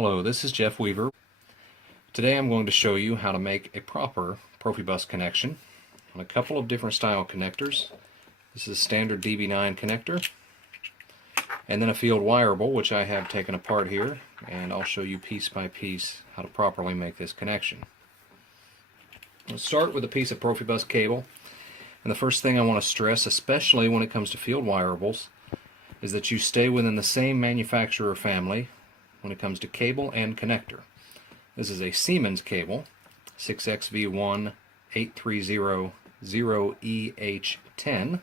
Hello, this is Jeff Weaver. Today I'm going to show you how to make a proper Profibus connection on a couple of different style connectors. This is a standard DB9 connector, and then a field wireable, which I have taken apart here, and I'll show you piece by piece how to properly make this connection. Let's start with a piece of Profibus cable, and the first thing I want to stress, especially when it comes to field wireables, is that you stay within the same manufacturer family when it comes to cable and connector. This is a Siemens cable, 6XV1 8300EH10,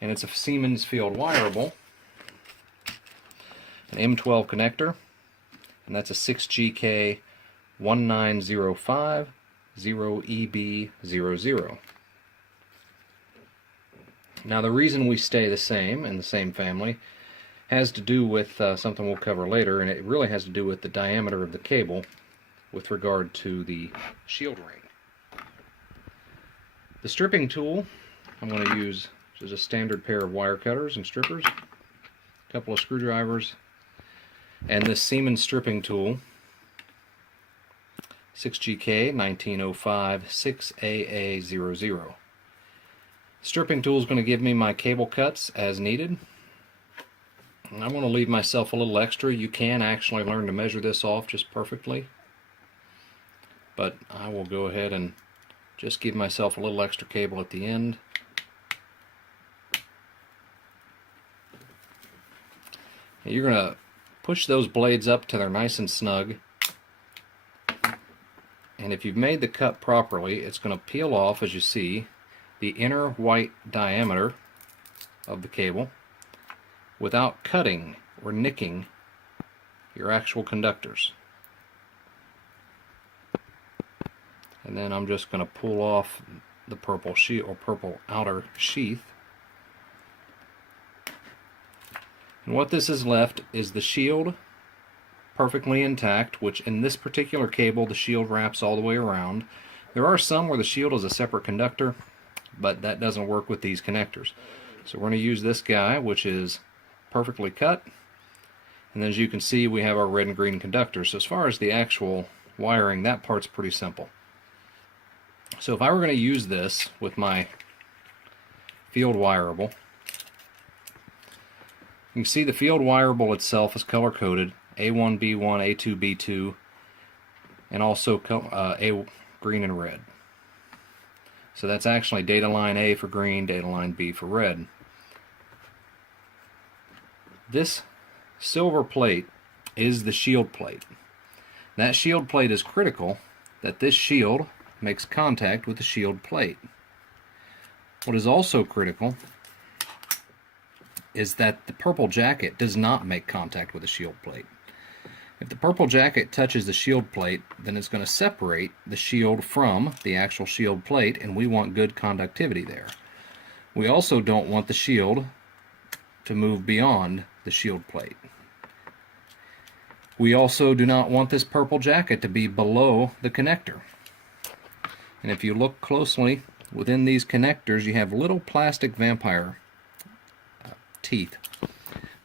and it's a Siemens field wireable, an M12 connector, and that's a 6GK 1905 0EB00. Now the reason we stay the same in the same family has to do with something we'll cover later, and it really has to do with the diameter of the cable with regard to the shield ring. The stripping tool I'm going to use is a standard pair of wire cutters and strippers, a couple of screwdrivers, and this Siemens stripping tool, 6GK 1905 6AA00. Stripping tool is going to give me my cable cuts as needed. And I want to leave myself a little extra. You can actually learn to measure this off just perfectly, but I will go ahead and just give myself a little extra cable at the end. And you're going to push those blades up till they're nice and snug, and if you've made the cut properly, it's going to peel off, as you see, the inner white diameter of the cable without cutting or nicking your actual conductors. And then I'm just going to pull off the purple sheath or purple outer sheath. And what this is left is the shield perfectly intact, which in this particular cable the shield wraps all the way around. There are some where the shield is a separate conductor, but that doesn't work with these connectors. So we're going to use this guy, which is perfectly cut, and as you can see, we have our red and green conductors. So as far as the actual wiring, that part's pretty simple. So if I were going to use this with my field wireable, you can see the field wireable itself is color coded A1B1, A2B2, and also A green and red. So that's actually data line A for green, data line B for red. This silver plate is the shield plate. That shield plate is critical that this shield makes contact with the shield plate. What is also critical is that the purple jacket does not make contact with the shield plate. If the purple jacket touches the shield plate, then it's going to separate the shield from the actual shield plate, and we want good conductivity there. We also don't want the shield to move beyond the shield plate. We also do not want this purple jacket to be below the connector. And if you look closely within these connectors, you have little plastic vampire teeth.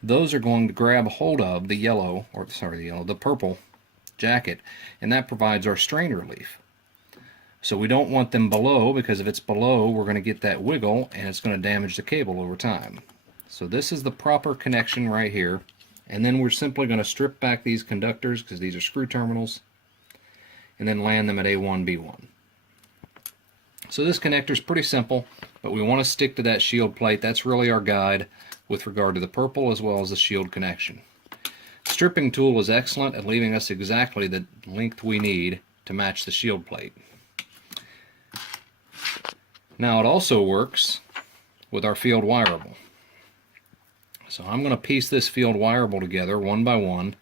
Those are going to grab hold of the purple jacket, and that provides our strain relief. So we don't want them below, because if it's below, we're going to get that wiggle and it's going to damage the cable over time. So this is the proper connection right here, and then we're simply going to strip back these conductors, because these are screw terminals, and then land them at A1B1. So this connector is pretty simple, but we want to stick to that shield plate. That's really our guide with regard to the purple as well as the shield connection. Stripping tool is excellent at leaving us exactly the length we need to match the shield plate. Now it also works with our field wireable. So I'm going to piece this field wireable together one by one.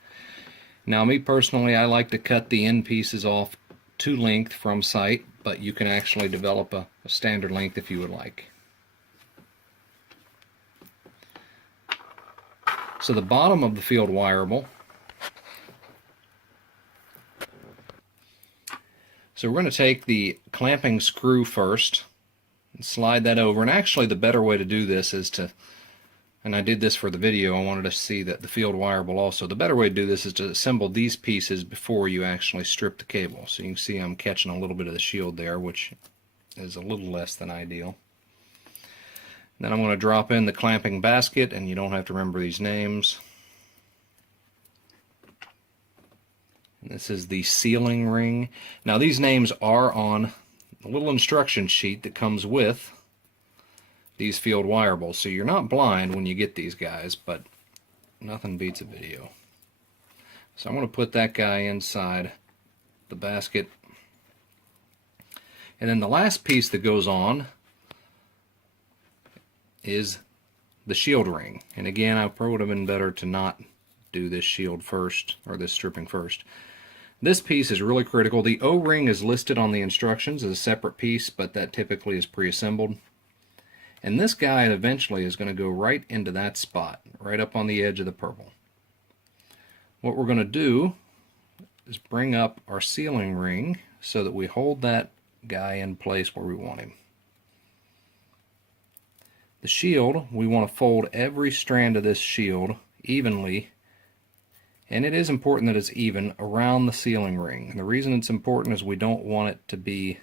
Now me personally, I like to cut the end pieces off to length from sight, but you can actually develop a standard length if you would like. So the bottom of the field wireable, so we're going to take the clamping screw first and slide that over, and actually the better way to do this is to and I did this for the video, I wanted to see that the field wireable also. The better way to do this is to assemble these pieces before you actually strip the cable. So you can see I'm catching a little bit of the shield there, which is a little less than ideal. Then I'm going to drop in the clamping basket, and you don't have to remember these names. And this is the sealing ring. Now these names are on a little instruction sheet that comes with these field wireables, so you're not blind when you get these guys, but nothing beats a video. So I'm going to put that guy inside the basket. And then the last piece that goes on is the shield ring. And again, I probably would have been better to not do this shield first, or this stripping first. This piece is really critical. The O-ring is listed on the instructions as a separate piece, but that typically is pre-assembled. And this guy eventually is going to go right into that spot, right up on the edge of the purple. What we're going to do is bring up our sealing ring so that we hold that guy in place where we want him. The shield, we want to fold every strand of this shield evenly, and it is important that it's even around the sealing ring. And the reason it's important is we don't want it to be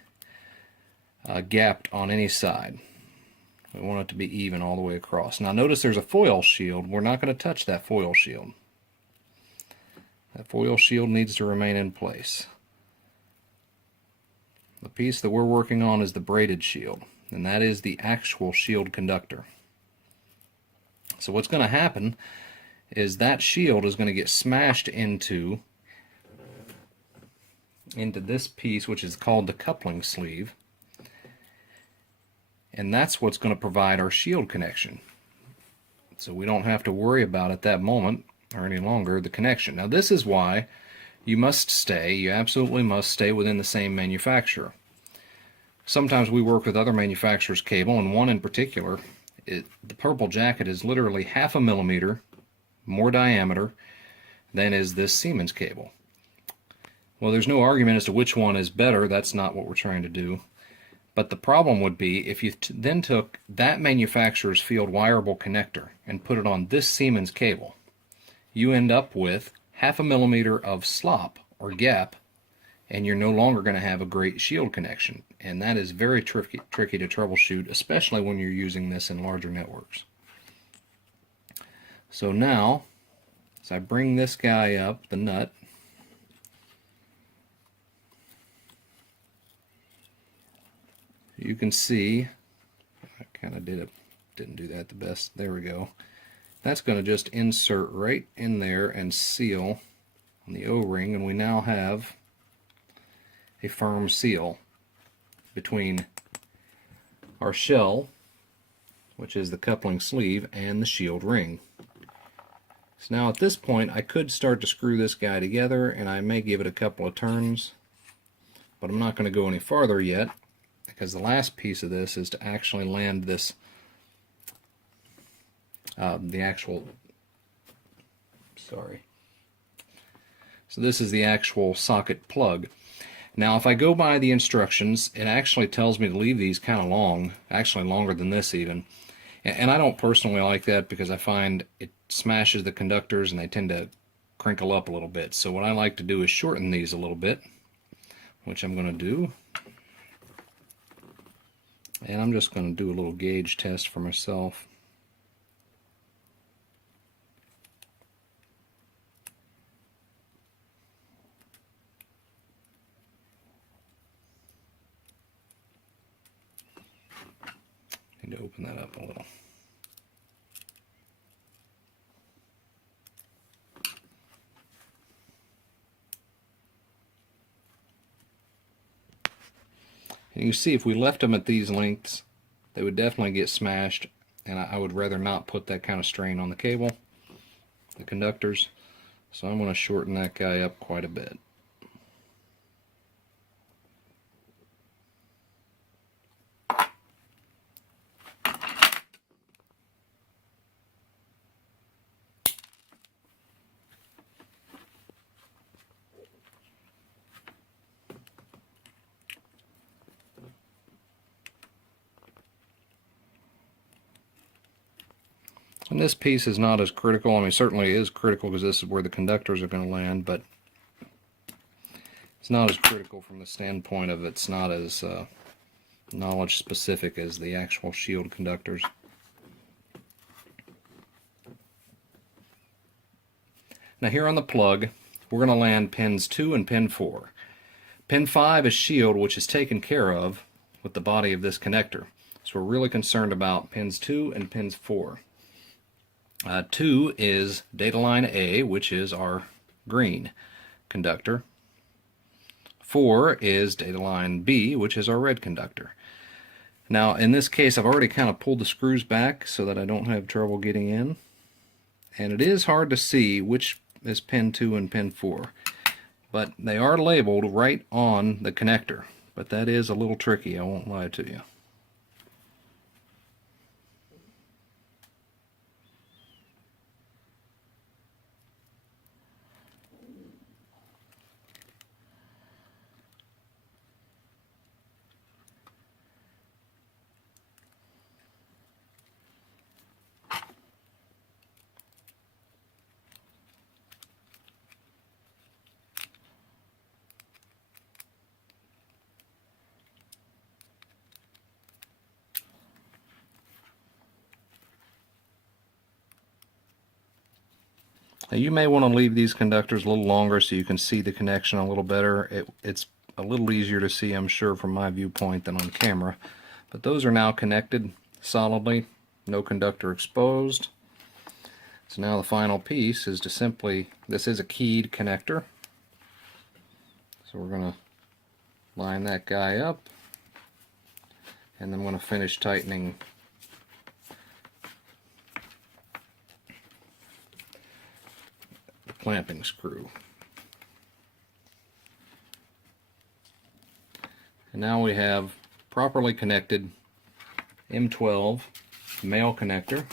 gapped on any side. We want it to be even all the way across. Now notice there's a foil shield. We're not going to touch that foil shield. That foil shield needs to remain in place. The piece that we're working on is the braided shield, and that is the actual shield conductor. So what's going to happen is that shield is going to get smashed into this piece, which is called the coupling sleeve. And that's what's going to provide our shield connection. So we don't have to worry about at that moment, or any longer, the connection. Now this is why you absolutely must stay within the same manufacturer. Sometimes we work with other manufacturers' cable, and one in particular, the purple jacket is literally 0.5 millimeter more diameter than is this Siemens cable. Well, there's no argument as to which one is better. That's not what we're trying to do. But the problem would be if you then took that manufacturer's field wireable connector and put it on this Siemens cable, you end up with 0.5 millimeter of slop or gap, and you're no longer going to have a great shield connection. And that is very tricky to troubleshoot, especially when you're using this in larger networks. So now, as I bring this guy up, the nut, you can see, I kind of didn't do that the best. There we go. That's going to just insert right in there and seal on the O-ring, and we now have a firm seal between our shell, which is the coupling sleeve, and the shield ring. So now at this point I could start to screw this guy together, and I may give it a couple of turns, but I'm not going to go any farther yet, because the last piece of this is to actually land this, so this is the actual socket plug. Now if I go by the instructions, it actually tells me to leave these kind of long, actually longer than this even. And I don't personally like that because I find it smashes the conductors and they tend to crinkle up a little bit. So what I like to do is shorten these a little bit, which I'm going to do. And I'm just going to do a little gauge test for myself. Need to open that up a little. And you see if we left them at these lengths, they would definitely get smashed, and I would rather not put that kind of strain on the cable, the conductors. So I'm going to shorten that guy up quite a bit. And this piece is not as critical. I mean, certainly it is critical because this is where the conductors are going to land, but it's not as critical from the standpoint of it's not as knowledge specific as the actual shield conductors. Now here on the plug, we're going to land pins 2 and pin 4. Pin 5 is shield, which is taken care of with the body of this connector. So we're really concerned about pins 2 and pins 4. 2 is data line A, which is our green conductor. 4 is data line B, which is our red conductor. Now in this case I've already kind of pulled the screws back so that I don't have trouble getting in. And it is hard to see which is pin 2 and pin 4. But they are labeled right on the connector. But that is a little tricky, I won't lie to you. Now you may want to leave these conductors a little longer so you can see the connection a little better. It's a little easier to see, I'm sure, from my viewpoint than on camera. But those are now connected solidly, no conductor exposed. So now the final piece is to simply, this is a keyed connector. So we're going to line that guy up, and then I'm going to finish tightening clamping screw. And now we have properly connected M12 male connector.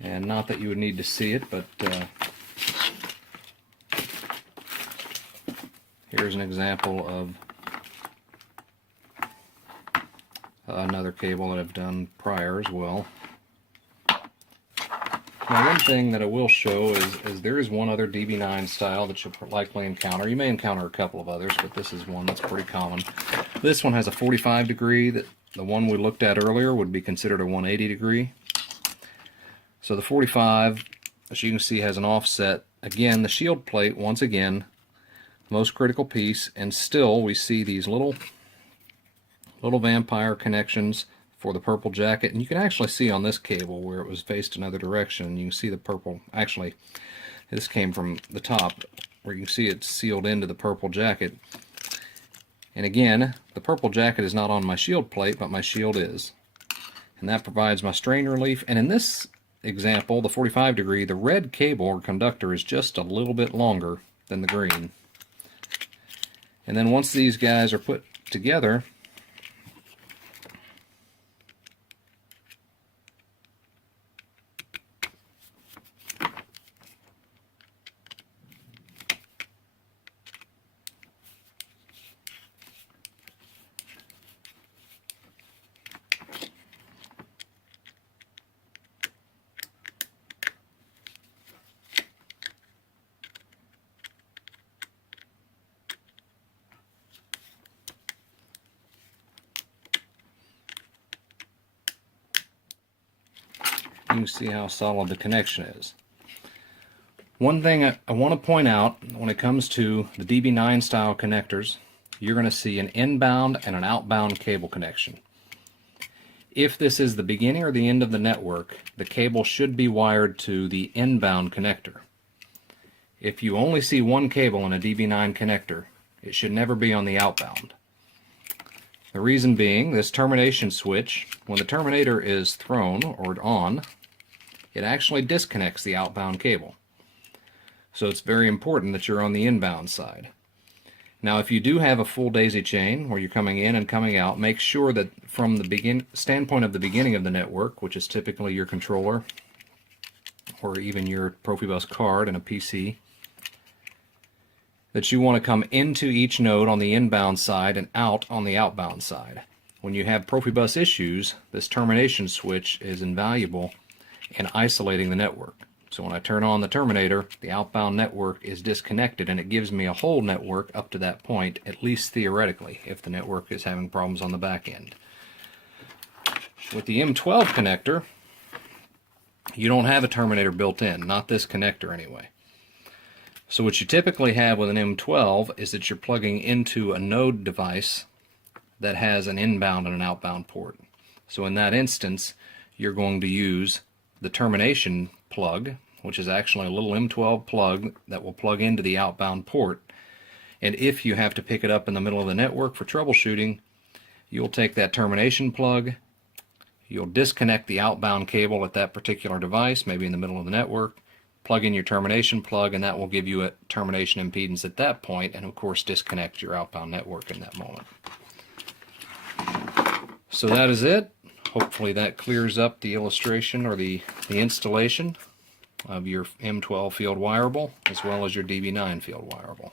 And not that you would need to see it, but here's an example of another cable that I've done prior as well. Now one thing that I will show is there is one other DB9 style that you'll likely encounter. You may encounter a couple of others, but this is one that's pretty common. This one has a 45 degree. That the one we looked at earlier would be considered a 180 degree. So the 45, as you can see, has an offset. Again, the shield plate, once again, most critical piece, and still we see these little vampire connections for the purple jacket. And you can actually see on this cable where it was faced another direction, you can see the purple. Actually, this came from the top where you can see it's sealed into the purple jacket. And again, the purple jacket is not on my shield plate, but my shield is. And that provides my strain relief. And in this example, the 45 degree, the red cable or conductor is just a little bit longer than the green. And then once these guys are put together, you can see how solid the connection is. One thing I want to point out when it comes to the DB9 style connectors, you're going to see an inbound and an outbound cable connection. If this is the beginning or the end of the network, the cable should be wired to the inbound connector. If you only see one cable in a DB9 connector, it should never be on the outbound. The reason being, this termination switch, when the terminator is thrown or on, it actually disconnects the outbound cable. So it's very important that you're on the inbound side. Now if you do have a full daisy chain where you're coming in and coming out, make sure that from the standpoint of the beginning of the network, which is typically your controller or even your Profibus card and a PC, that you want to come into each node on the inbound side and out on the outbound side. When you have Profibus issues, this termination switch is invaluable and isolating the network. So when I turn on the terminator, the outbound network is disconnected, and it gives me a whole network up to that point, at least theoretically, if the network is having problems on the back end. With the M12 connector, you don't have a terminator built in, not this connector anyway. So what you typically have with an M12 is that you're plugging into a node device that has an inbound and an outbound port. So in that instance, you're going to use the termination plug, which is actually a little M12 plug that will plug into the outbound port. And if you have to pick it up in the middle of the network for troubleshooting, you'll take that termination plug, you'll disconnect the outbound cable at that particular device, maybe in the middle of the network, plug in your termination plug, and that will give you a termination impedance at that point, and of course disconnect your outbound network in that moment. So that is it. Hopefully that clears up the illustration or the installation of your M12 field wireable as well as your DB9 field wireable.